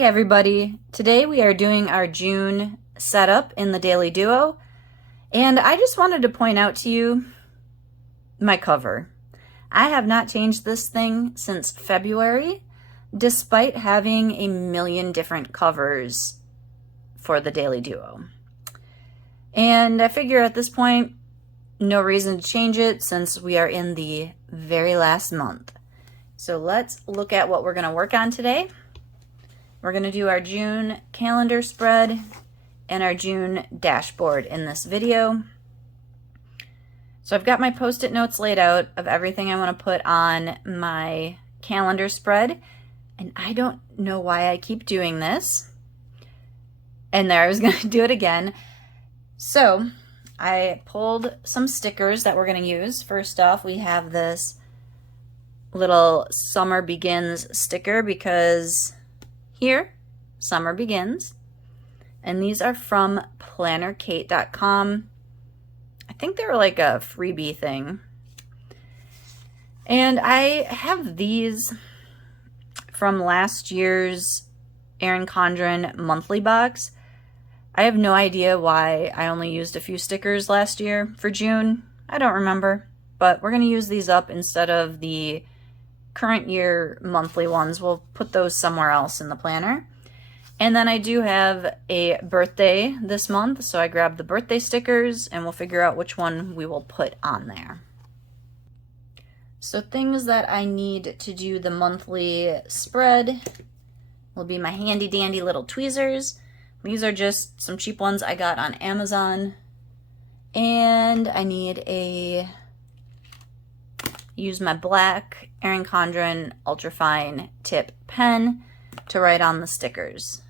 Hey everybody! Today we are doing our June setup in the Daily Duo, and I just wanted to point out to you my cover. I have not changed this thing since February, despite having a million different covers for the Daily Duo. And I figure at this point, no reason to change it since we are in the very last month. So let's look at what we're going to work on today. We're going to do our June calendar spread and our June dashboard in this video. So I've got my post-it notes laid out of everything I want to put on my calendar spread. And I don't know why I keep doing this. And there, I was going to do it again. So I pulled some stickers that we're going to use. First off, we have this little Summer Begins sticker because here, summer begins. And these are from plannerkate.com. I think they were like a freebie thing. And I have these from last year's Erin Condren monthly box. I have no idea why I only used a few stickers last year for June. I don't remember. But we're going to use these up instead of the current year monthly ones. We'll put those somewhere else in the planner. And then I do have a birthday this month, so I grabbed the birthday stickers and we'll figure out which one we will put on there. So things that I need to do the monthly spread will be my handy dandy little tweezers. These are just some cheap ones I got on Amazon. And I need use my black Erin Condren ultrafine tip pen to write on the stickers.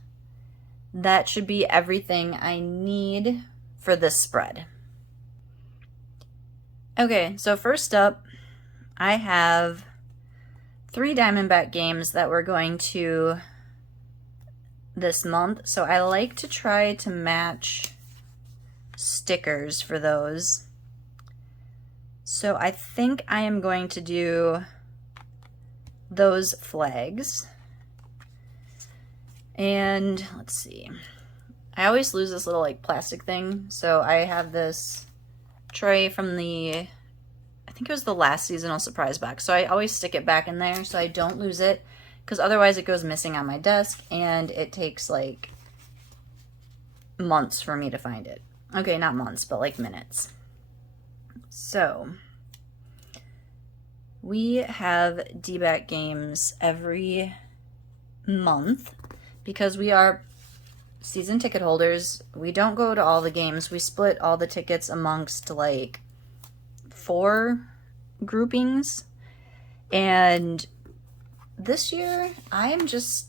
That should be everything I need for this spread. Okay, so first up, I have 3 Diamondback games that we're going to this month. So I like to try to match stickers for those. So I think I am going to do those flags. And let's see. I always lose this little like plastic thing. So I have this tray from I think it was the last seasonal surprise box. So I always stick it back in there so I don't lose it, because otherwise it goes missing on my desk and it takes like months for me to find it. Okay, not months, but like minutes. So we have D-back games every month because we are season ticket holders. We don't go to all the games. We split all the tickets amongst like 4 groupings. And this year I am just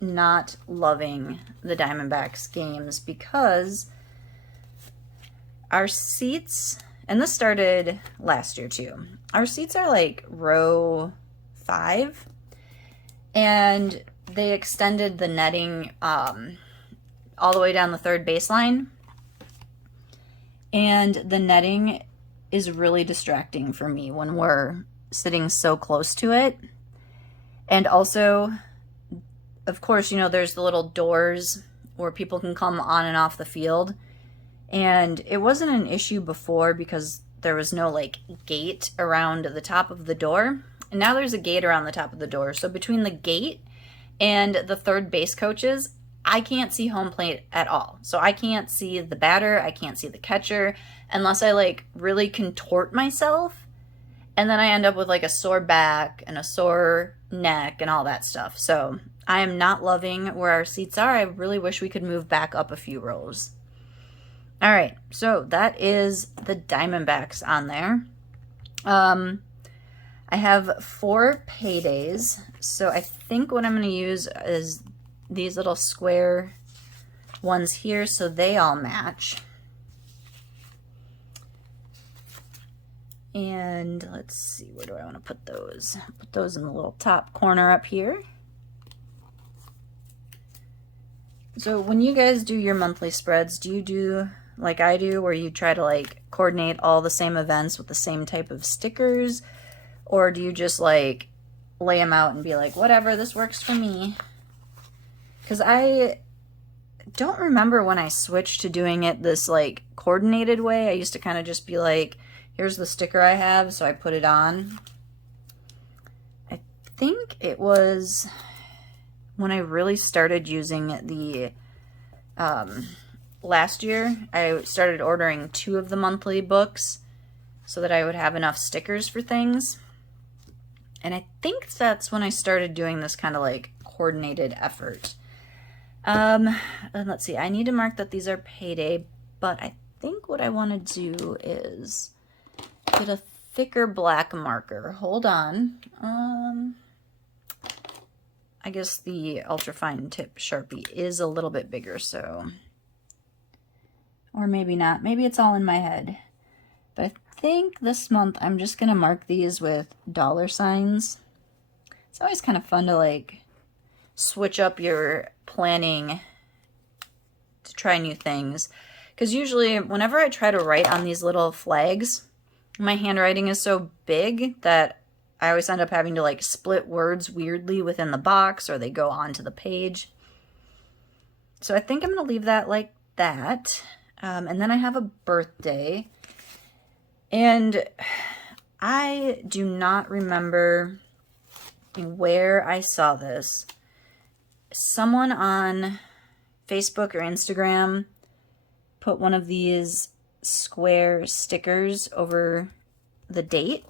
not loving the Diamondbacks games because our seats, and this started last year too, our seats are like row 5, and they extended the netting all the way down the third baseline, and the netting is really distracting for me when we're sitting so close to it. And also, of course, you know, there's the little doors where people can come on and off the field. And it wasn't an issue before because there was no like gate around the top of the door. And now there's a gate around the top of the door. So between the gate and the third base coaches, I can't see home plate at all. So I can't see the batter, I can't see the catcher, unless I like really contort myself. And then I end up with like a sore back and a sore neck and all that stuff. So I am not loving where our seats are. I really wish we could move back up a few rows. All right, so that is the Diamondbacks on there. I have 4 paydays. So I think what I'm going to use is these little square ones here so they all match. And let's see, where do I want to put those? Put those in the little top corner up here. So when you guys do your monthly spreads, do you do like I do, where you try to like coordinate all the same events with the same type of stickers? Or do you just like lay them out and be like, whatever, this works for me? because I don't remember when I switched to doing it this like coordinated way. I used to kind of just be like, here's the sticker I have, so I put it on. I think it was when I really started using the last year. I started ordering 2 of the monthly books so that I would have enough stickers for things. And I think that's when I started doing this kind of like coordinated effort. And let's see, I need to mark that these are payday, but I think what I want to do is get a thicker black marker. Hold on. I guess the ultrafine tip Sharpie is a little bit bigger, so, or maybe not. Maybe it's all in my head. But I think this month I'm just gonna mark these with $signs. It's always kind of fun to like switch up your planning to try new things, because usually whenever I try to write on these little flags, my handwriting is so big that I always end up having to like split words weirdly within the box, or they go onto the page. So I think I'm gonna leave that like that. And then I have a birthday, and I do not remember where I saw this. Someone on Facebook or Instagram put one of these square stickers over the date,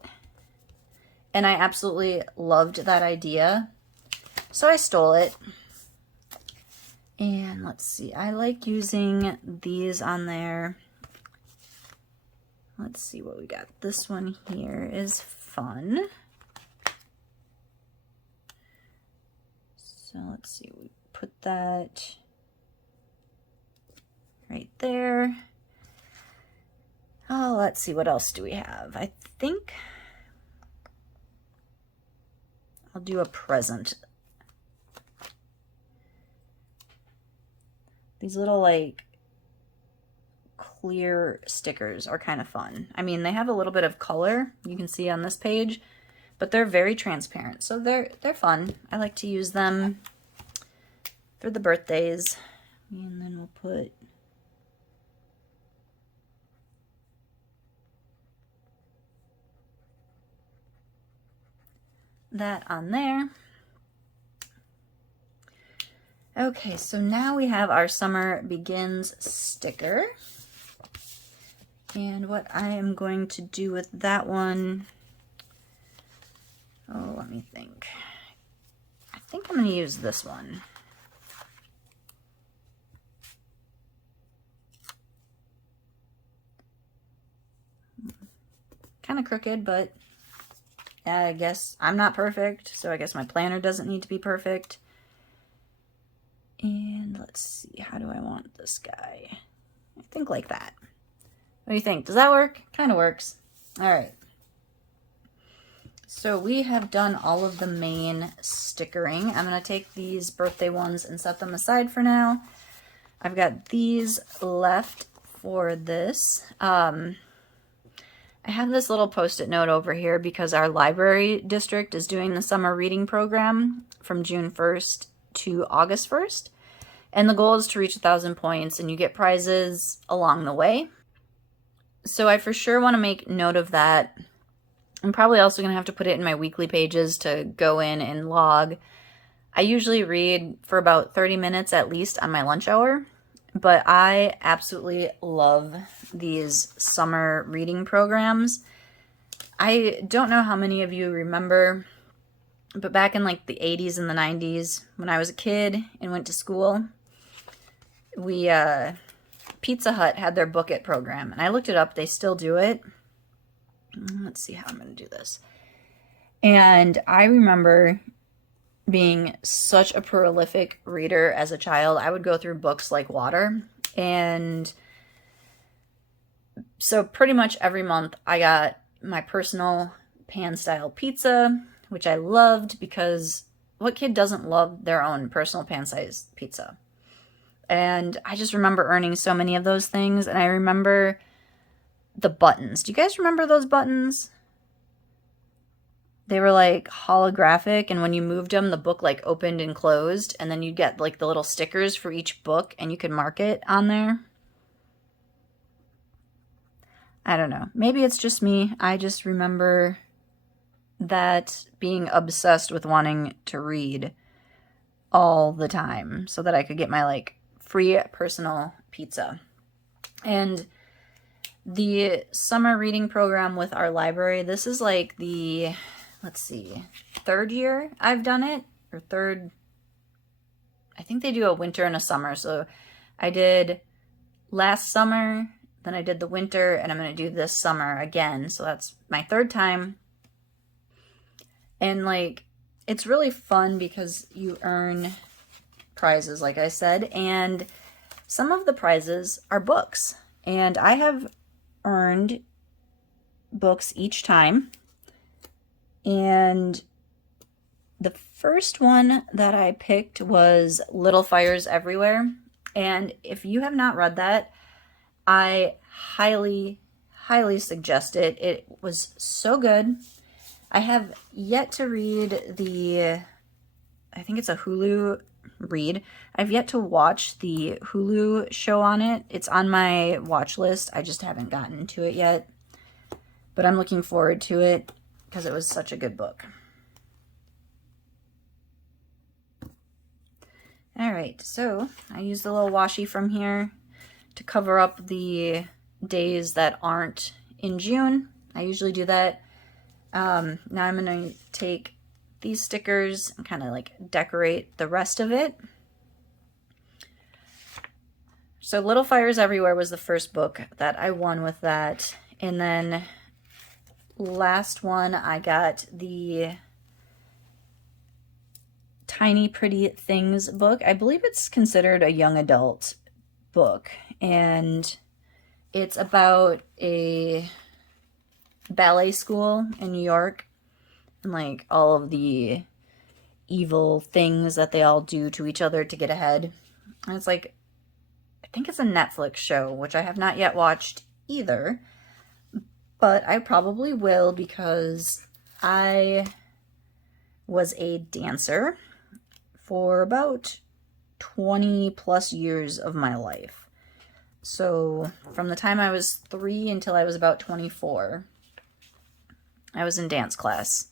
and I absolutely loved that idea, so I stole it. And let's see, I like using these on there. Let's see what we got. This one here is fun. So let's see, we put that right there. Oh, let's see, what else do we have? I think I'll do a present. These little like clear stickers are kind of fun. I mean, they have a little bit of color, you can see on this page, but they're very transparent, so they're fun. I like to use them for the birthdays. And then we'll put that on there. Okay, so now we have our Summer Begins sticker. And what I am going to do with that one, oh, let me think. I think I'm going to use this one. Kind of crooked, but I guess I'm not perfect, so I guess my planner doesn't need to be perfect. And let's see, how do I want this guy? I think like that. What do you think? Does that work? Kind of works. All right. So we have done all of the main stickering. I'm going to take these birthday ones and set them aside for now. I've got these left for this. I have this little post-it note over here because our library district is doing the summer reading program from June 1st to August 1st. And the goal is to reach 1,000 points, and you get prizes along the way. So I for sure want to make note of that. I'm probably also going to have to put it in my weekly pages to go in and log. I usually read for about 30 minutes at least on my lunch hour, but I absolutely love these summer reading programs. I don't know how many of you remember, but back in like the 80s and the 90s, when I was a kid and went to school, Pizza Hut had their Book It program, and I looked it up. They still do it. Let's see how I'm going to do this. And I remember being such a prolific reader as a child. I would go through books like water. And so pretty much every month I got my personal pan-style pizza, which I loved because what kid doesn't love their own personal pan-sized pizza? And I just remember earning so many of those things. And I remember the buttons. Do you guys remember those buttons? They were like holographic, and when you moved them, the book like opened and closed, and then you'd get like the little stickers for each book, and you could mark it on there. I don't know. Maybe it's just me. I just remember that being obsessed with wanting to read all the time so that I could get my like free personal pizza. And the summer reading program with our library, this is like the, let's see, third year I've done it, or third, I think they do a winter and a summer. So I did last summer, then I did the winter, and I'm going to do this summer again. So that's my third time. And like, it's really fun because you earn prizes, like I said, and some of the prizes are books. And I have earned books each time. And the first one that I picked was Little Fires Everywhere. And if you have not read that, I highly, highly suggest it. It was so good. I have yet to read I think it's a Hulu read. I've yet to watch the Hulu show on it. It's on my watch list. I just haven't gotten to it yet. But I'm looking forward to it because it was such a good book. All right, so I used the little washi from here to cover up the days that aren't in June. I usually do that. Now I'm going to take these stickers and kind of like decorate the rest of it. So Little Fires Everywhere was the first book that I won with that. And then last one, I got the Tiny Pretty Things book. I believe it's considered a young adult book, and it's about a ballet school in New York and like all of the evil things that they all do to each other to get ahead. And it's like, I think it's a Netflix show, which I have not yet watched either, but I probably will because I was a dancer for about 20 plus years of my life. So from the time I was 3 until I was about 24, I was in dance class.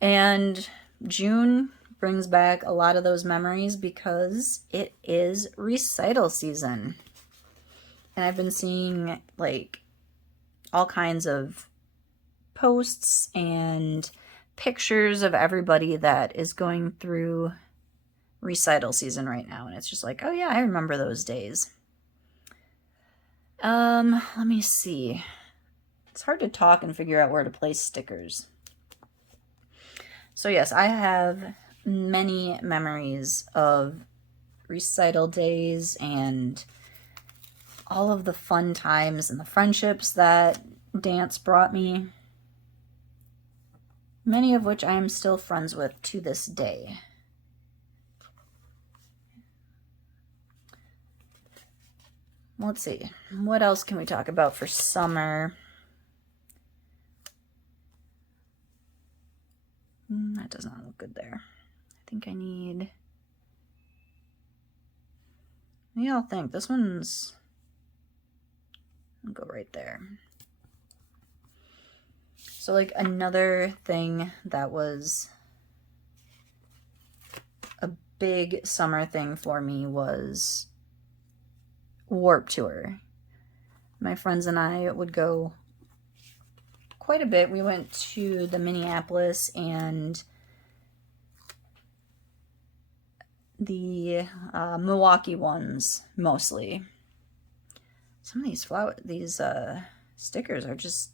And June brings back a lot of those memories because it is recital season. And I've been seeing like all kinds of posts and pictures of everybody that is going through recital season right now. And it's just like, oh yeah, I remember those days. Let me see. It's hard to talk and figure out where to place stickers. So yes, I have many memories of recital days and all of the fun times and the friendships that dance brought me. Many of which I am still friends with to this day. Let's see, what else can we talk about for summer? That does not look good there. I think I need... What do y'all think? This one's... I'll go right there. So like another thing that was a big summer thing for me was Warped Tour. My friends and I would go quite a bit. We went to the Minneapolis and the Milwaukee ones mostly. Some of these stickers are just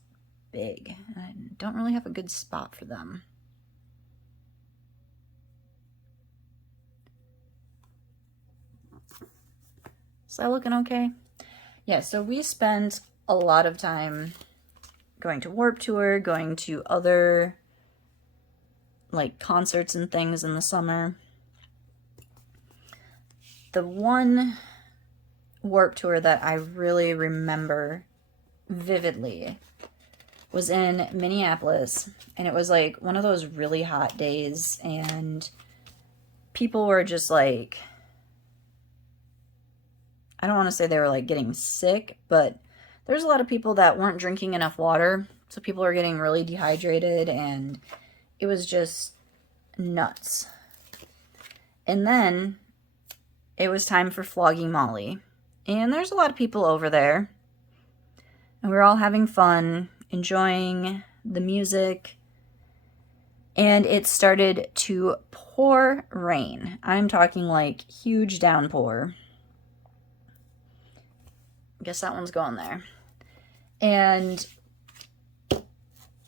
big. I don't really have a good spot for them. Is that looking okay? Yeah, so we spent a lot of time going to Warped Tour, going to other like concerts and things in the summer. The one Warped Tour that I really remember vividly was in Minneapolis, and it was like one of those really hot days, and people were just like, I don't want to say they were like getting sick, but there's a lot of people that weren't drinking enough water, so people are getting really dehydrated, and it was just nuts. And then it was time for Flogging Molly, and there's a lot of people over there, and we were all having fun, enjoying the music, and it started to pour rain. I'm talking like huge downpour. Guess that one's going there. And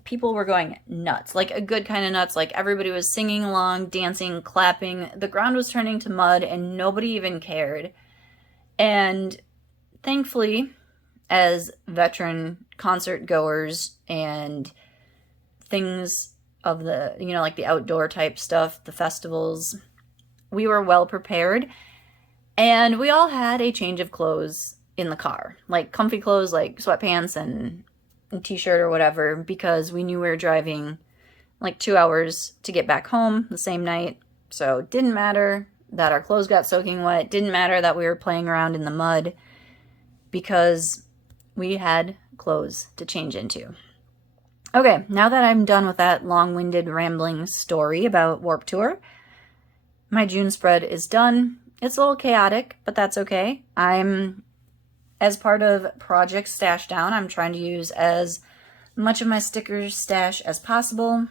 people were going nuts, like a good kind of nuts. Like everybody was singing along, dancing, clapping. The ground was turning to mud and nobody even cared. And thankfully, as veteran concert goers and things of the, you know, like the outdoor type stuff, the festivals, we were well prepared. And we all had a change of clothes in the car, like comfy clothes, like sweatpants and a t-shirt or whatever, because we knew we were driving like 2 hours to get back home the same night. So it didn't matter that our clothes got soaking wet. Didn't matter that we were playing around in the mud, because we had clothes to change into. Okay, now that I'm done with that long-winded rambling story about Warped Tour, my June spread is done. It's a little chaotic, but that's okay. As part of Project Stash Down, I'm trying to use as much of my stickers stash as possible.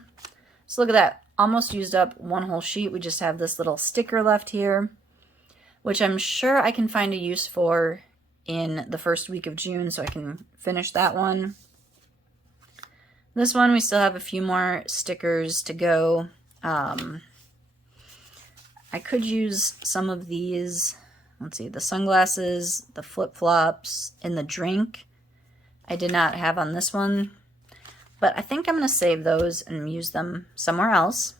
So look at that. Almost used up one whole sheet. We just have this little sticker left here, which I'm sure I can find a use for in the first week of June, so I can finish that one. This one, we still have a few more stickers to go. I could use some of these. Let's see, the sunglasses, the flip-flops, and the drink I did not have on this one. But I think I'm going to save those and use them somewhere else.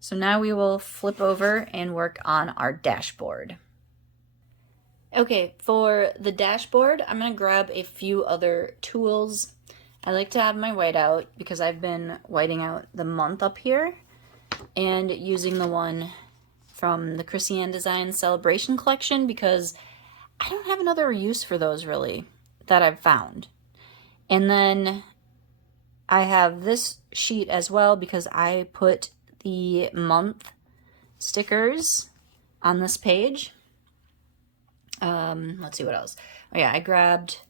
So now we will flip over and work on our dashboard. Okay, for the dashboard, I'm going to grab a few other tools. I like to have my whiteout because I've been whiting out the month up here and using the one from the Chrissy Ann Designs Celebration Collection, because I don't have another use for those really that I've found. And then I have this sheet as well because I put the month stickers on this page. Let's see what else. Oh yeah, I grabbed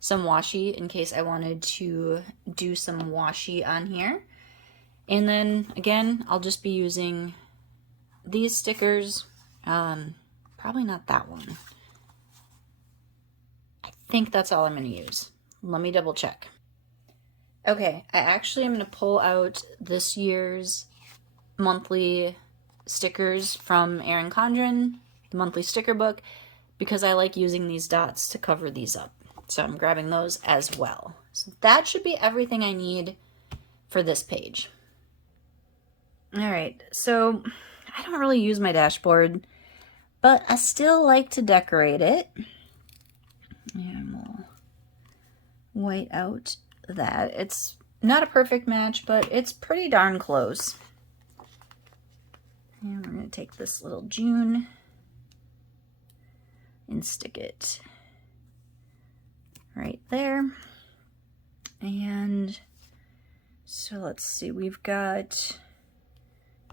some washi in case I wanted to do some washi on here. And then again, I'll just be using these stickers, probably not that one. I think that's all I'm going to use. Let me double check. Okay, I actually am going to pull out this year's monthly stickers from Erin Condren, the monthly sticker book, because I like using these dots to cover these up. So I'm grabbing those as well. So that should be everything I need for this page. All right, so I don't really use my dashboard, but I still like to decorate it. And we'll white out that. It's not a perfect match, but it's pretty darn close. And we're going to take this little June and stick it right there. And so let's see, we've got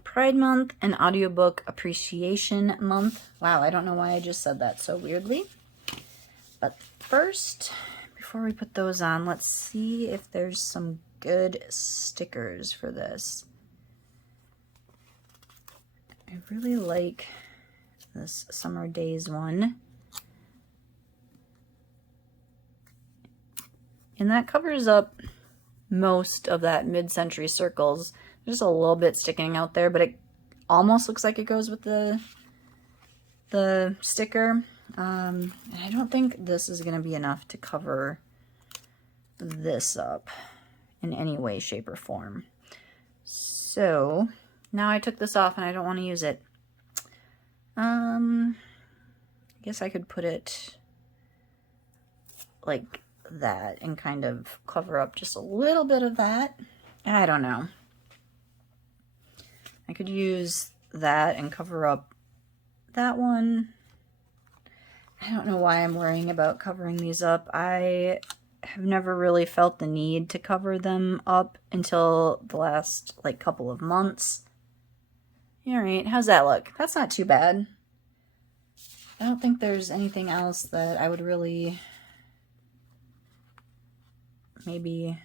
Pride Month and Audiobook Appreciation Month. Wow, I don't know why I just said that so weirdly. But first, before we put those on, let's see if there's some good stickers for this. I really like this Summer Days one. And that covers up most of that mid-century circles. There's a little bit sticking out there, but it almost looks like it goes with the sticker. And I don't think this is going to be enough to cover this up in any way, shape, or form. So now I took this off and I don't want to use it. I guess I could put it like that and kind of cover up just a little bit of that. I don't know. I could use that and cover up that one. I don't know why I'm worrying about covering these up. I have never really felt the need to cover them up until the last like couple of months. All right, how's that look? That's not too bad. I don't think there's anything else that I would really maybe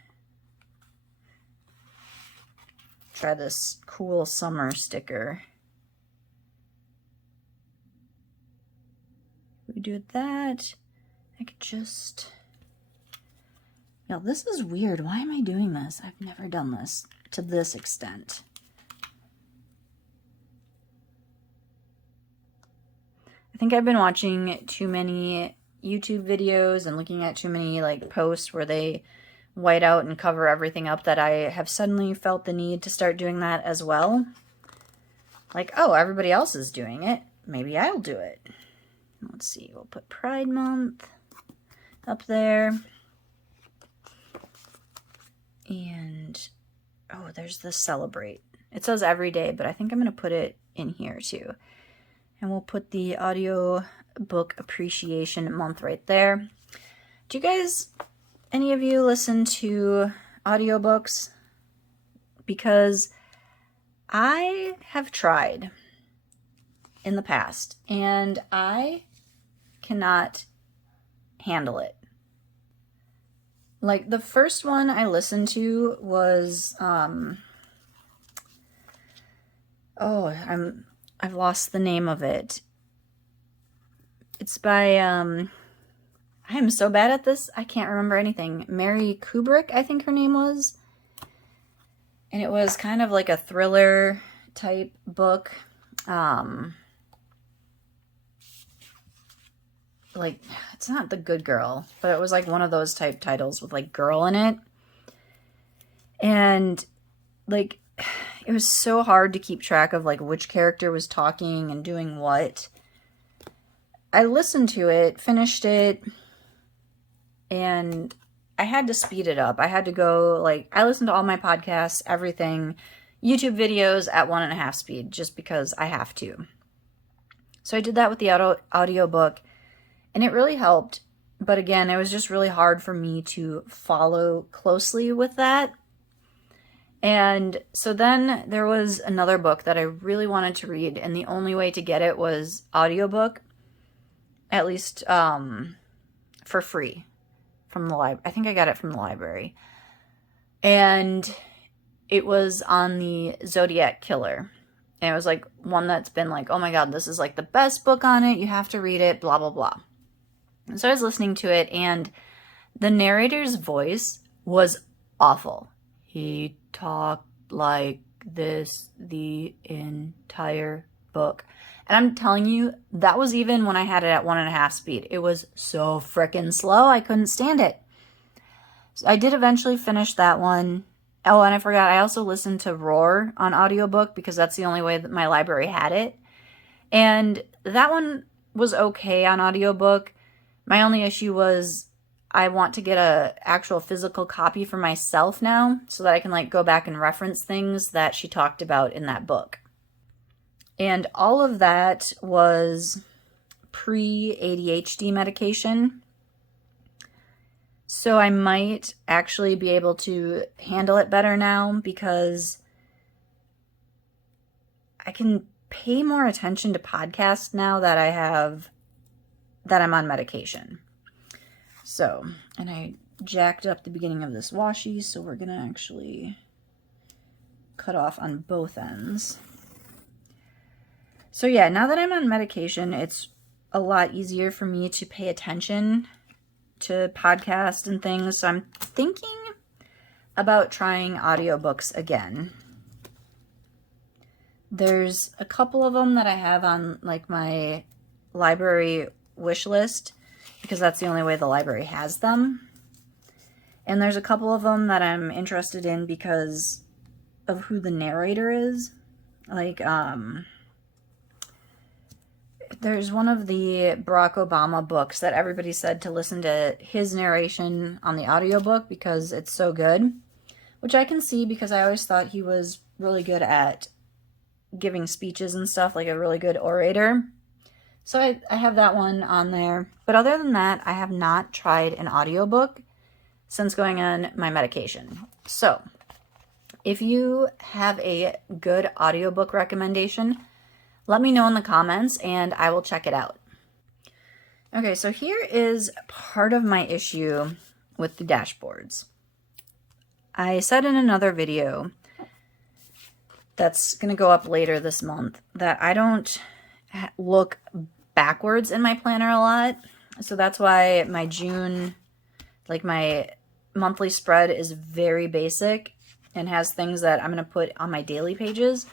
try this cool summer sticker. We do that. I could just... Now, this is weird. Why am I doing this? I've never done this to this extent. I think I've been watching too many YouTube videos and looking at too many like posts where they white out and cover everything up that I have suddenly felt the need to start doing that as well. Like, oh, everybody else is doing it. Maybe I'll do it. Let's see, we'll put Pride Month up there. And, oh, there's the Celebrate. It says every day, but I think I'm going to put it in here too. And we'll put the Audio Book Appreciation Month right there. Do you guys, any of you listen to audiobooks? Because I have tried in the past, and I cannot handle it. Like, the first one I listened to was, I've lost the name of it. It's by, I am so bad at this, I can't remember anything. Mary Kubica, I think her name was. And it was kind of like a thriller type book. Like, it's not The Good Girl, but it was like one of those type titles with like girl in it. And like, it was so hard to keep track of like which character was talking and doing what. I listened to it, finished it, and I had to speed it up. I had to go, like, I listened to all my podcasts, everything, YouTube videos at 1.5 speed, just because I have to. So I did that with the audiobook, and it really helped. But again, it was just really hard for me to follow closely with that. And so then there was another book that I really wanted to read, and the only way to get it was audiobook, at least for free from the library. I think I got it from the library. And it was on the Zodiac Killer. And it was like one that's been like, oh my God, this is like the best book on it. You have to read it, blah, blah, blah. And so I was listening to it, and the narrator's voice was awful. He talked like this the entire book. And I'm telling you, that was even when I had it at 1.5 speed. It was so freaking slow, I couldn't stand it. So I did eventually finish that one. Oh, and I forgot, I also listened to Roar on audiobook because that's the only way that my library had it. And that one was okay on audiobook. My only issue was I want to get a actual physical copy for myself now so that I can like go back and reference things that she talked about in that book. And all of that was pre-ADHD medication. So I might actually be able to handle it better now because I can pay more attention to podcasts now that I'm on medication. So, and I jacked up the beginning of this washi, so we're gonna actually cut off on both ends. So yeah, now that I'm on medication, it's a lot easier for me to pay attention to podcasts and things. So I'm thinking about trying audiobooks again. There's a couple of them that I have on like my library wish list because that's the only way the library has them. And there's a couple of them that I'm interested in because of who the narrator is. Like, There's one of the Barack Obama books that everybody said to listen to his narration on the audiobook because it's so good, which I can see because I always thought he was really good at giving speeches and stuff, like a really good orator. So I have that one on there. But other than that, I have not tried an audiobook since going on my medication. So if you have a good audiobook recommendation, let me know in the comments and I will check it out. Okay, so here is part of my issue with the dashboards. I said in another video that's going to go up later this month that I don't look backwards in my planner a lot. So that's why my June, like my monthly spread is very basic and has things that I'm going to put on my daily pages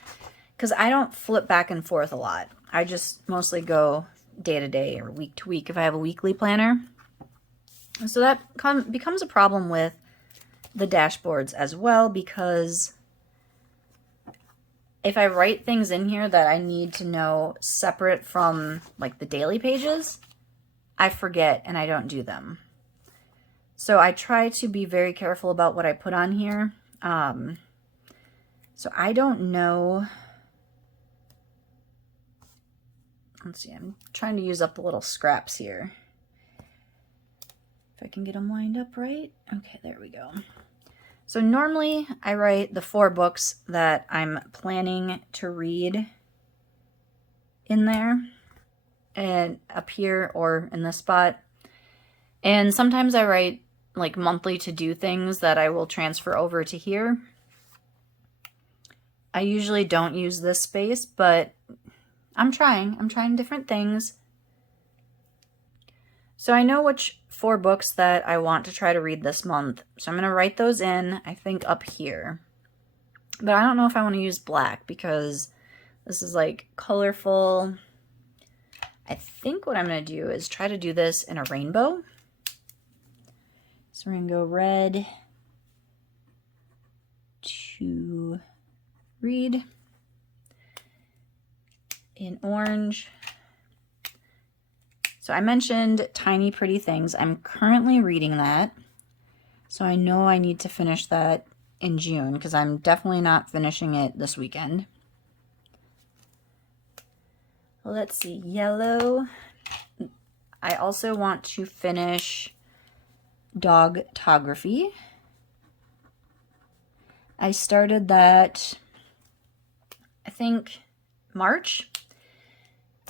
because I don't flip back and forth a lot. I just mostly go day to day or week to week if I have a weekly planner. So that becomes a problem with the dashboards as well, because if I write things in here that I need to know separate from like the daily pages, I forget and I don't do them. So I try to be very careful about what I put on here. So I don't know. Let's see, I'm trying to use up the little scraps here. If I can get them lined up right. Okay, there we go. So normally I write the 4 books that I'm planning to read in there and up here or in this spot. And sometimes I write like monthly to-do things that I will transfer over to here. I usually don't use this space, but I'm trying different things. So I know which 4 books that I want to try to read this month. So I'm going to write those in, I think, up here. But I don't know if I want to use black because this is like colorful. I think what I'm going to do is try to do this in a rainbow. So we're going to go red to read, in orange. So I mentioned Tiny Pretty Things. I'm currently reading that. So I know I need to finish that in June because I'm definitely not finishing it this weekend. Let's see, yellow. I also want to finish Dogtography. I started that, I think, March.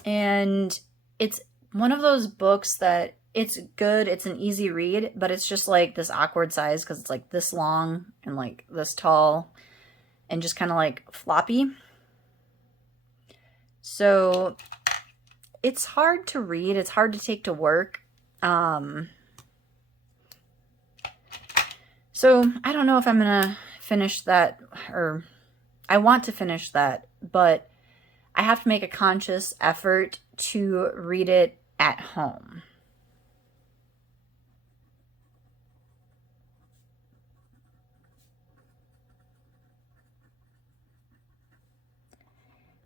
And it's one of those books that it's good, it's an easy read, but it's just like this awkward size because it's like this long and like this tall and just kind of like floppy. So it's hard to read, it's hard to take to work. So I don't know if I'm gonna finish that, or I want to finish that, but I have to make a conscious effort to read it at home.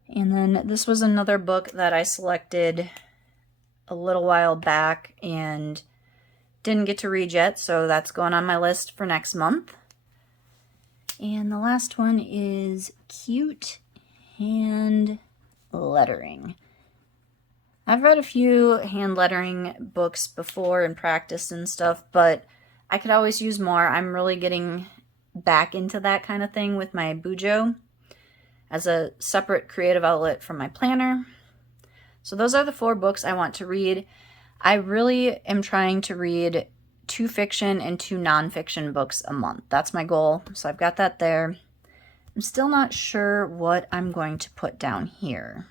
And then this was another book that I selected a little while back and didn't get to read yet, so that's going on my list for next month. And the last one is Cute Hand Lettering. I've read a few hand lettering books before and practiced and stuff, but I could always use more. I'm really getting back into that kind of thing with my Bujo as a separate creative outlet from my planner. So those are the 4 books I want to read. I really am trying to read 2 fiction and 2 nonfiction books a month. That's my goal. So I've got that there. I'm still not sure what I'm going to put down here.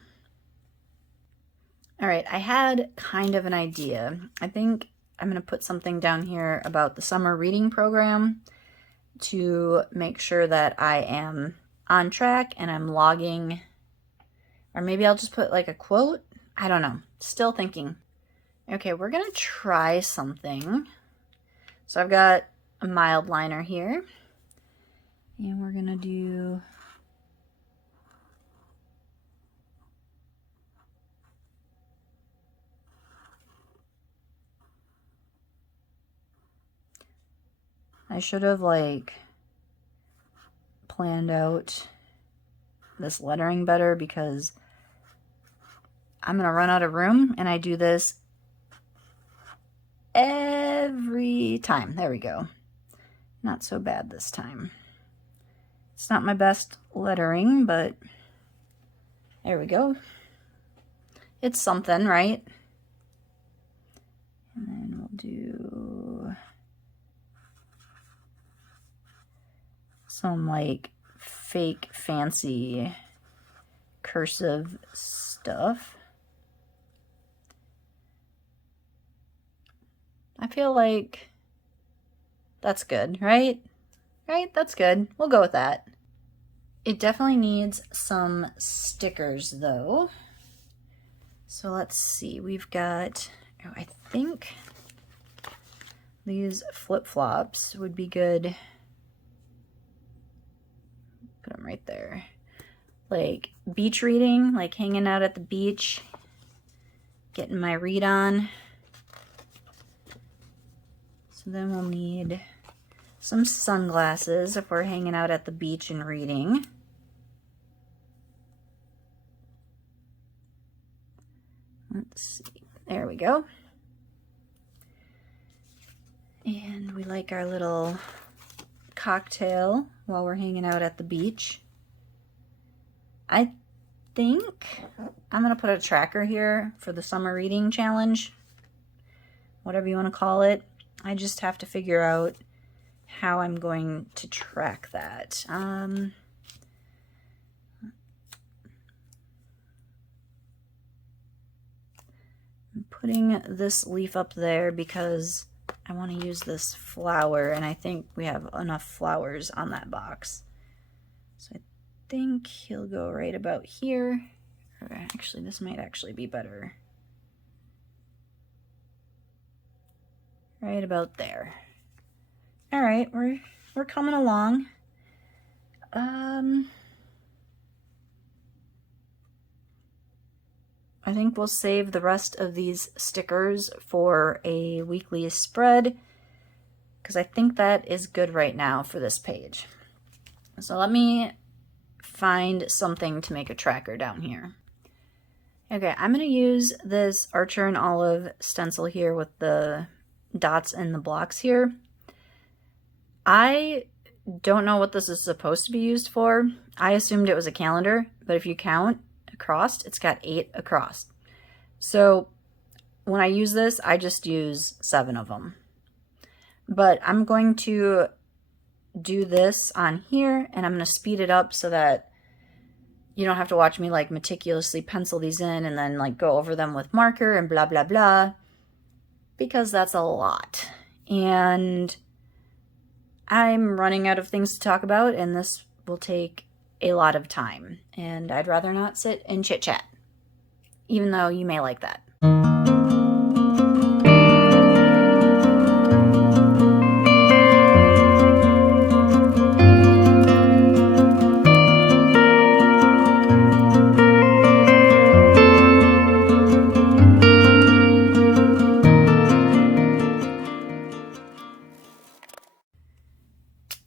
All right, I had kind of an idea. I think I'm going to put something down here about the summer reading program to make sure that I am on track and I'm logging, or maybe I'll just put like a quote. I don't know. Still thinking. Okay, we're going to try something. So I've got a mild liner here. And we're going to do I should have like planned out this lettering better because I'm gonna run out of room and I do this every time. There we go. Not so bad this time. It's not my best lettering, but there we go. It's something, right? And then we'll do some like fake fancy cursive stuff. I feel like that's good, right? Right? That's good. We'll go with that. It definitely needs some stickers though. So let's see. We've got, oh, I think these flip-flops would be good. Put them right there. Like beach reading, like hanging out at the beach, getting my read on. So then we'll need some sunglasses if we're hanging out at the beach and reading. Let's see. There we go. And we like our little cocktail while we're hanging out at the beach. I think I'm going to put a tracker here for the summer reading challenge, whatever you want to call it. I just have to figure out how I'm going to track that. I'm putting this leaf up there because I want to use this flower, and I think we have enough flowers on that box. So I think he'll go right about here. Or actually, this might actually be better. Right about there. All right, we're coming along. I think we'll save the rest of these stickers for a weekly spread because I think that is good right now for this page. So let me find something to make a tracker down here. Okay, I'm going to use this Archer and Olive stencil here with the dots and the blocks here. I don't know what this is supposed to be used for. I assumed it was a calendar, but if you count across, it's got 8 across. So when I use this, I just use 7 of them. But I'm going to do this on here, and I'm going to speed it up so that you don't have to watch me like meticulously pencil these in and then like go over them with marker and blah, blah, blah, because that's a lot. And I'm running out of things to talk about, and this will take a lot of time, and I'd rather not sit and chit chat, even though you may like that.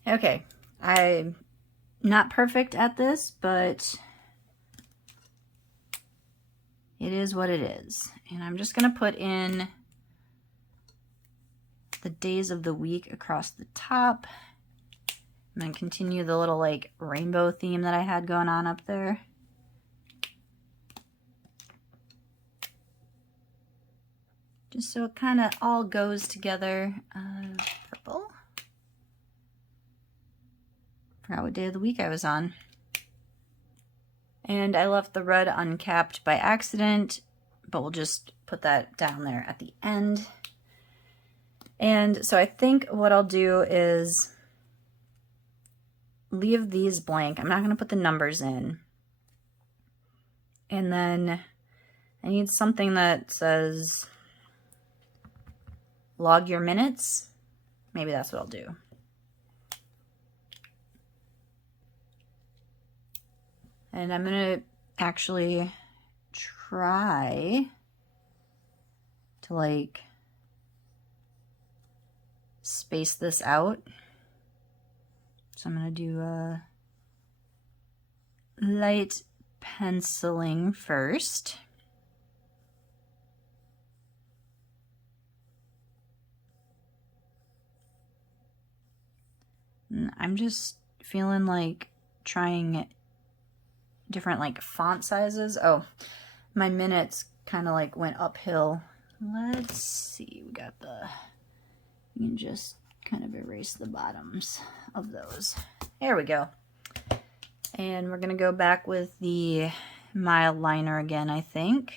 Okay, I'm not perfect at this, but it is what it is. And I'm just going to put in the days of the week across the top. I'm going to continue the little like rainbow theme that I had going on up there. Just so it kind of all goes together. Purple. Forgot what day of the week I was on. And I left the red uncapped by accident, but we'll just put that down there at the end. And so I think what I'll do is leave these blank. I'm not going to put the numbers in. And then I need something that says log your minutes. Maybe that's what I'll do. And I'm going to actually try to like space this out So I'm going to do light penciling first. And I'm just feeling like trying different like font sizes. Oh, my minutes kind of like went uphill. Let's see, we got you can just kind of erase the bottoms of those. There we go. And we're gonna go back with the mild liner again, I think.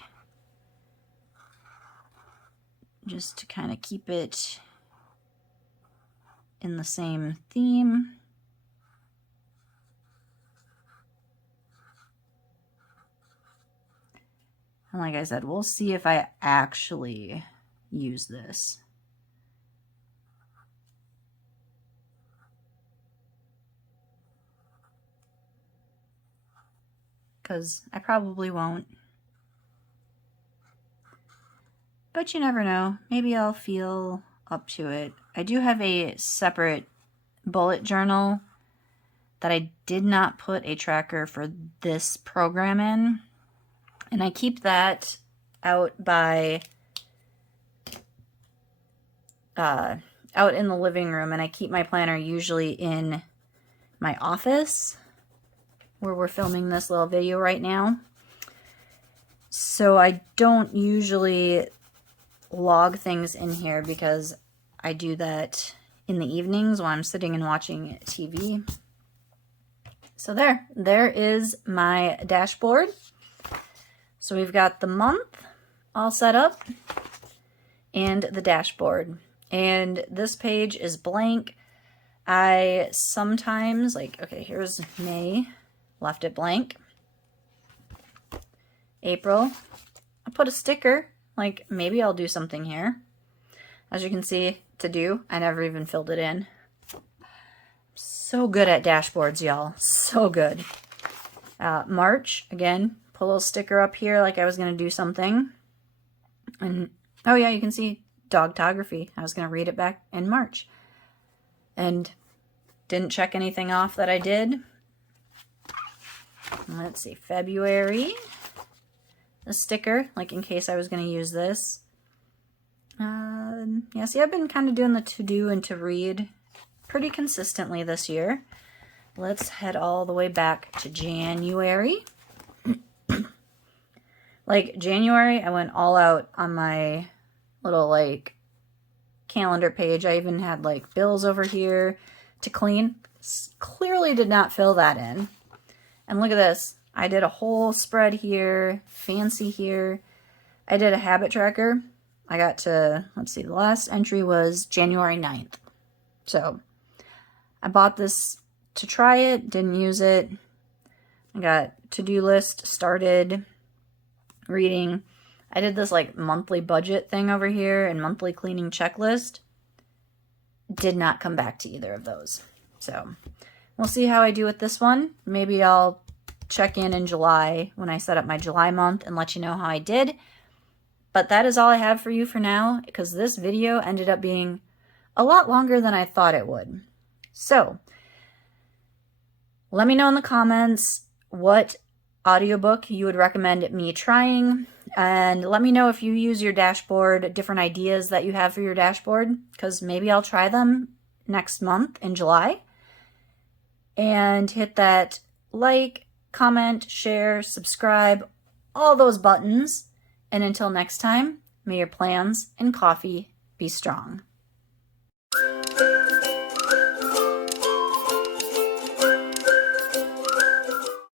Just to kind of keep it in the same theme. And like I said, we'll see if I actually use this. Because I probably won't. But you never know. Maybe I'll feel up to it. I do have a separate bullet journal that I did not put a tracker for this program in. And I keep that out by, out in the living room. And I keep my planner usually in my office where we're filming this little video right now. So I don't usually log things in here because I do that in the evenings when I'm sitting and watching TV. So there is my dashboard. So we've got the month all set up and the dashboard. And this page is blank. I sometimes, like, okay, here's May, left it blank. April, I put a sticker, like maybe I'll do something here. As you can see, to do, I never even filled it in. So good at dashboards, y'all, so good. March, again, put a little sticker up here like I was going to do something. And, oh yeah, you can see dogtography. I was going to read it back in March. And didn't check anything off that I did. Let's see, February. A sticker, like in case I was going to use this. Yeah, see, I've been kind of doing the to-do and to read pretty consistently this year. Let's head all the way back to January. Like, January, I went all out on my little, like, calendar page. I even had, like, bills over here to clean. Clearly did not fill that in. And look at this. I did a whole spread here, fancy here. I did a habit tracker. I got to, let's see, the last entry was January 9th. So, I bought this to try it, didn't use it. I got to-do list started. Reading. I did this like monthly budget thing over here and monthly cleaning checklist. Did not come back to either of those. So we'll see how I do with this one. Maybe I'll check in July when I set up my July month and let you know how I did. But that is all I have for you for now, because this video ended up being a lot longer than I thought it would. So let me know in the comments what audiobook you would recommend me trying, and let me know if you use your dashboard, different ideas that you have for your dashboard, because maybe I'll try them next month in July. And hit that like, comment, share, subscribe, all those buttons. And until next time, may your plans and coffee be strong.